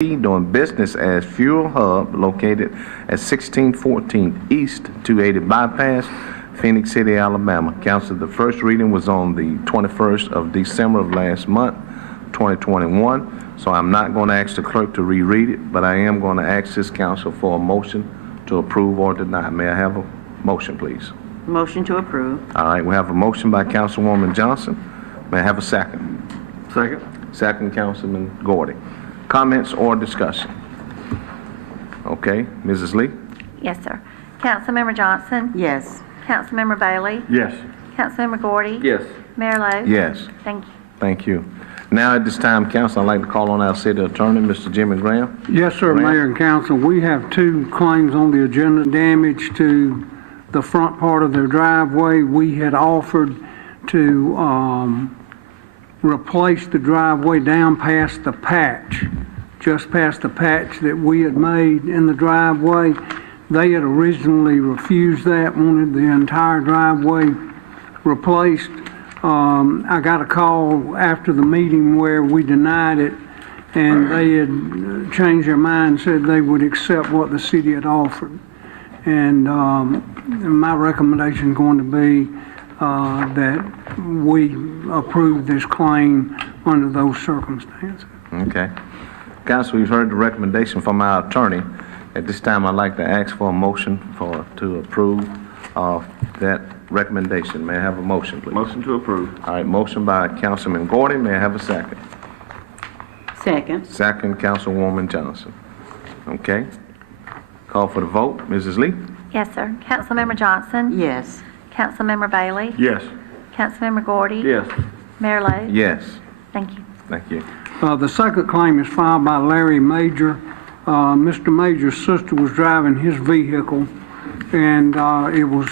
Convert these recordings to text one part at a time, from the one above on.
doing business as Fuel Hub located at 1614 East 280 Bypass, Phenix City, Alabama. Council, the first reading was on the 21st of December of last month, 2021. So I'm not going to ask the clerk to reread it, but I am going to ask this council for a motion to approve or deny. May I have a motion, please? Motion to approve. All right, we have a motion by Councilwoman Johnson. May I have a second? Second. Second, Councilman Gordy. Comments or discussion? Okay, Mrs. Lee? Yes, sir. Councilmember Johnson? Yes. Councilmember Bailey? Yes. Councilmember Gordy? Yes. Mayor Lowe? Yes. Thank you. Thank you. Now at this time, council, I'd like to call on our city attorney, Mr. Jimmy Graham. Yes, sir, Graham. Mayor and Council. We have two claims on the agenda. Damage to the front part of their driveway. We had offered to replace the driveway down past the patch, just past the patch that we had made in the driveway. They had originally refused that, wanted the entire driveway replaced. I got a call after the meeting where we denied it, and they had changed their mind and said they would accept what the city had offered. And my recommendation is going to be that we approve this claim under those circumstances. Okay. Council, we've heard the recommendation from our attorney. At this time, I'd like to ask for a motion to approve that recommendation. May I have a motion, please? Motion to approve. All right, motion by Councilman Gordy. May I have a second? Second. Second, Councilwoman Johnson. Okay. Call for the vote. Mrs. Lee? Yes, sir. Councilmember Johnson? Yes. Councilmember Bailey? Yes. Councilmember Gordy? Yes. Mayor Lowe? Yes. Thank you. Thank you. The second claim is filed by Larry Major. Mr. Major's sister was driving his vehicle, and it was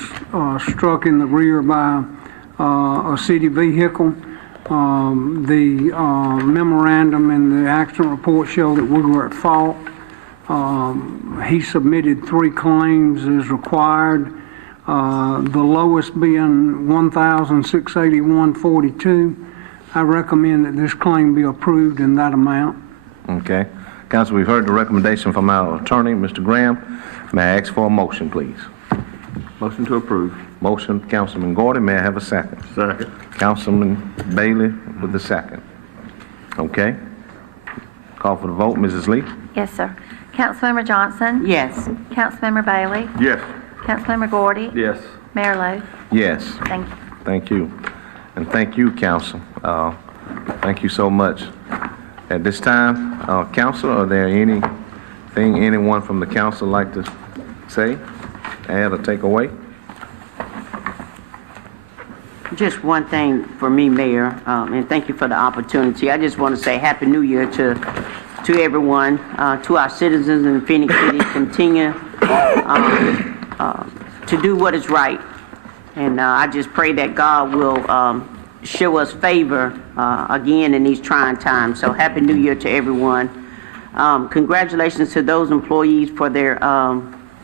struck in the rear by a city vehicle. The memorandum in the accident report showed that we were at fault. He submitted 3 claims as required, the lowest being $1,681.42. I recommend that this claim be approved in that amount. Okay. Council, we've heard the recommendation from our attorney, Mr. Graham. May I ask for a motion, please? Motion to approve. Motion, Councilman Gordon. May I have a second? Second. Councilman Bailey with the second. Okay. Call for the vote. Mrs. Lee? Yes, sir. Councilmember Johnson? Yes. Councilmember Bailey? Yes. Councilmember Gordy? Yes. Mayor Lowe? Yes. Thank you. Thank you. And thank you, council. Thank you so much. At this time, council, are there anything anyone from the council like to say, add, or take away? Just one thing for me, Mayor, and thank you for the opportunity. I just want to say Happy New Year to everyone, to our citizens in Phenix City. Continue to do what is right. And I just pray that God will show us favor again in these trying times. So Happy New Year to everyone. Congratulations to those employees for their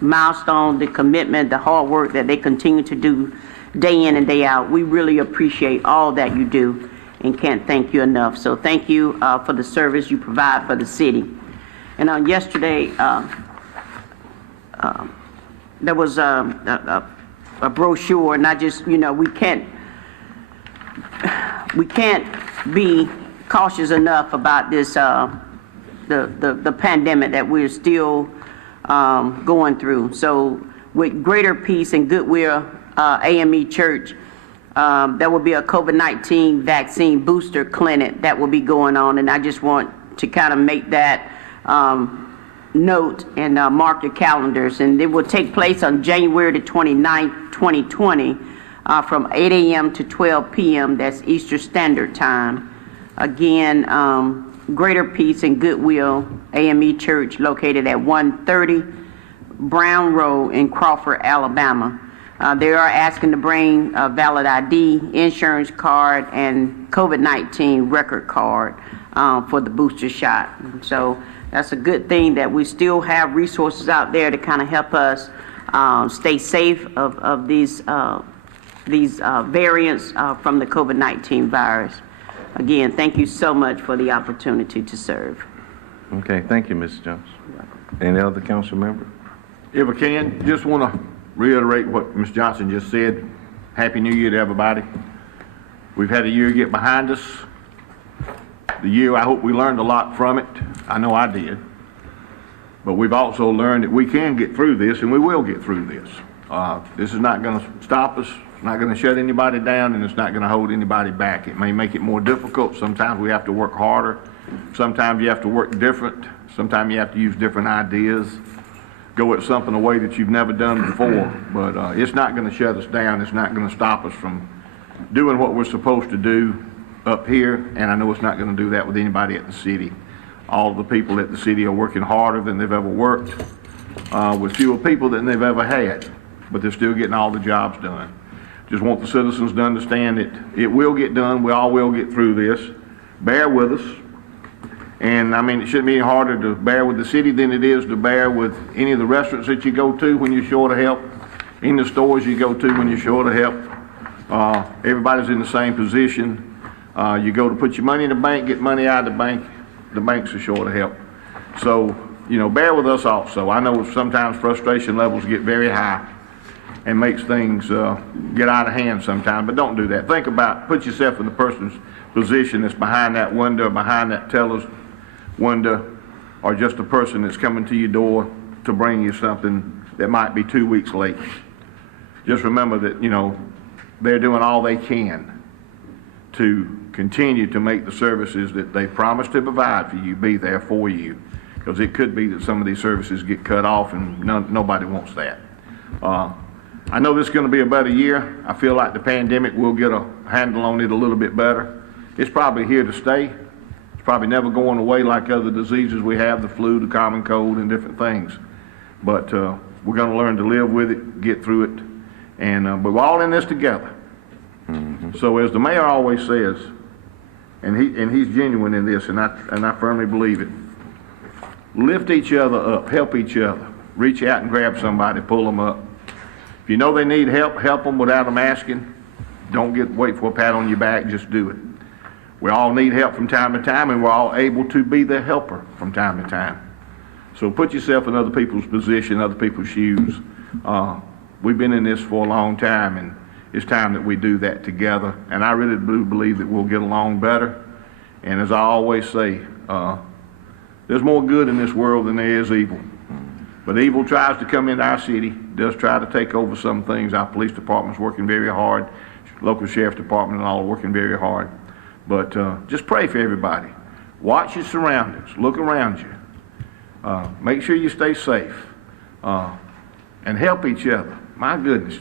milestone, the commitment, the hard work that they continue to do day in and day out. We really appreciate all that you do and can't thank you enough. So thank you for the service you provide for the city. And on yesterday, there was a brochure, and I just, we can't be cautious enough about this, the pandemic that we're still going through. So with greater peace and goodwill, AME Church, there will be a COVID-19 vaccine booster clinic that will be going on, and I just want to kind of make that note and mark your calendars. And it will take place on January the 29th, 2020, from 8 a.m. to 12 p.m. That's Eastern Standard Time. Again, Greater Peace and Goodwill, AME Church, located at 130 Brown Road in Crawford, Alabama. They are asking to bring a valid ID, insurance card, and COVID-19 record card for the booster shot. So that's a good thing that we still have resources out there to kind of help us stay safe of these variants from the COVID-19 virus. Again, thank you so much for the opportunity to serve. Okay, thank you, Mr. Jones. Any other council member? If I can, just want to reiterate what Ms. Johnson just said. Happy New Year to everybody. We've had a year get behind us. The year, I hope we learned a lot from it. I know I did. But we've also learned that we can get through this, and we will get through this. This is not going to stop us, not going to shut anybody down, and it's not going to hold anybody back. It may make it more difficult. Sometimes we have to work harder. Sometimes you have to work different. Sometimes you have to use different ideas. Go at something a way that you've never done before. But it's not going to shut us down. It's not going to stop us from doing what we're supposed to do up here, and I know it's not going to do that with anybody at the city. All of the people at the city are working harder than they've ever worked, with fewer people than they've ever had, but they're still getting all the jobs done. Just want the citizens to understand that it will get done. We all will get through this. Bear with us. And I mean, it shouldn't be any harder to bear with the city than it is to bear with any of the restaurants that you go to when you're short of help, in the stores you go to when you're short of help. Everybody's in the same position. You go to put your money in the bank, get money out of the banks are short of help. So, you know, bear with us also. I know sometimes frustration levels get very high and makes things get out of hand sometimes, but don't do that. Think about, put yourself in the person's position that's behind that window, behind that teller's window, or just a person that's coming to your door to bring you something that might be 2 weeks late. Just remember that, you know, they're doing all they can to continue to make the services that they promised to provide for you be there for you, because it could be that some of these services get cut off, and nobody wants that. I know this is going to be a better year. I feel like the pandemic will get a handle on it a little bit better. It's probably here to stay. It's probably never going away like other diseases we have, the flu, the common cold, and different things. But we're going to learn to live with it, get through it, and but we're all in this together. Mm-hmm. So as the mayor always says, and he's genuine in this, and I firmly believe it, lift each other up, help each other, reach out and grab somebody, pull them up. If you know they need help, help them without them asking. Don't wait for a pat on your back, just do it. We all need help from time to time, and we're all able to be the helper from time to time. So put yourself in other people's position, other people's shoes. We've been in this for a long time, and it's time that we do that together. And I really do believe that we'll get along better. And as I always say, there's more good in this world than there is evil. But evil tries to come into our city, does try to take over some things. Our police department's working very hard. Local sheriff department and all are working very hard. But just pray for everybody. Watch your surroundings. Look around you. Make sure you stay safe. And help each other. My goodness.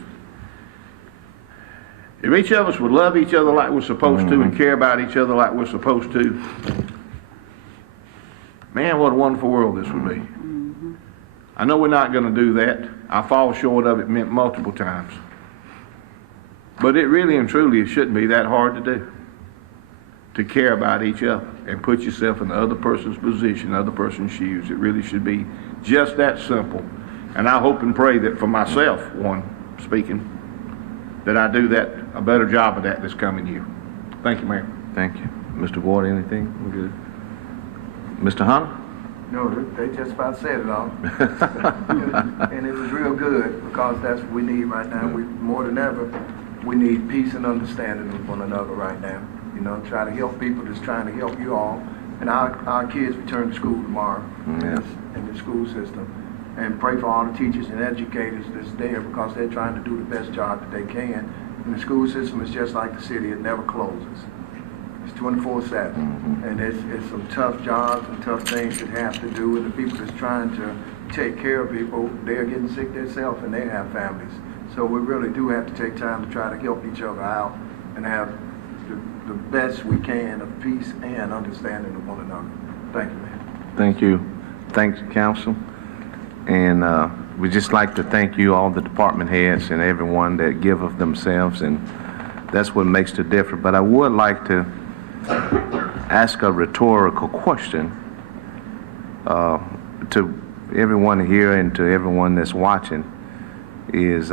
If each of us would love each other like we're supposed to and care about each other like we're supposed to, man, what a wonderful world this would be. I know we're not going to do that. I fall short of it multiple times. But it really and truly shouldn't be that hard to do. To care about each other and put yourself in the other person's position, other person's shoes. It really should be just that simple. And I hope and pray that for myself, speaking, that I do that, a better job of that this coming year. Thank you, Mayor. Thank you. Mr. Ward, anything? We're good. Mr. Hunter? No, they just about said it all. And it was real good, because that's what we need right now. We more than ever, we need peace and understanding with one another right now. You know, try to help people that's trying to help you all. And our kids return to school tomorrow in the school system. And pray for all the teachers and educators that's there, because they're trying to do the best job that they can. And the school system is just like the city, it never closes. It's 24/7. And it's some tough jobs and tough things that have to do with the people that's trying to take care of people. They're getting sick themselves and they have families. So we really do have to take time to try to help each other out and have the best we can of peace and understanding of one another. Thank you, man. Thank you. Thanks, council. And we'd just like to thank you, all the department heads and everyone that give of themselves, and that's what makes the difference. But I would like to ask a rhetorical question to everyone here and to everyone that's watching, is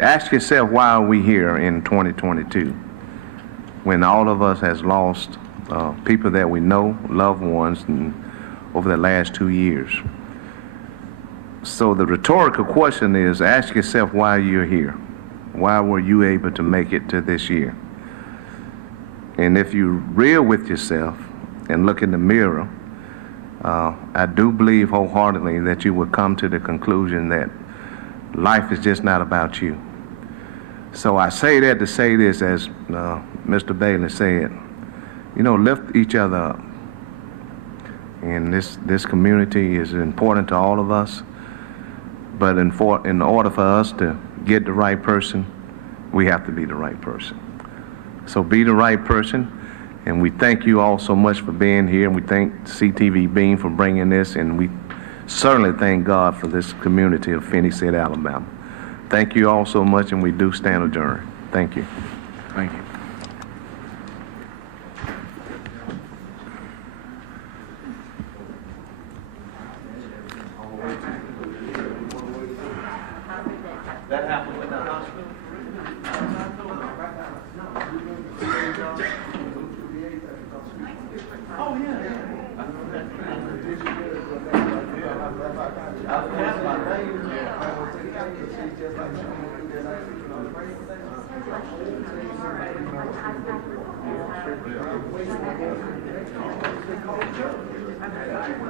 ask yourself, why are we here in 2022 when all of us has lost people that we know, loved ones, and over the last 2 years. So the rhetorical question is, ask yourself why you're here. Why were you able to make it to this year? And if you're real with yourself and look in the mirror, I do believe wholeheartedly that you will come to the conclusion that life is just not about you. So I say that to say this, as Mr. Bailey said, you know, lift each other up. And this community is important to all of us. But in order for us to get the right person, we have to be the right person. So be the right person. And we thank you all so much for being here. And we thank CTV Beam for bringing this. And we certainly thank God for this community of Phenix City, Alabama. Thank you all so much, and we do stand adjourned. Thank you. Thank you. That happened with the hospital.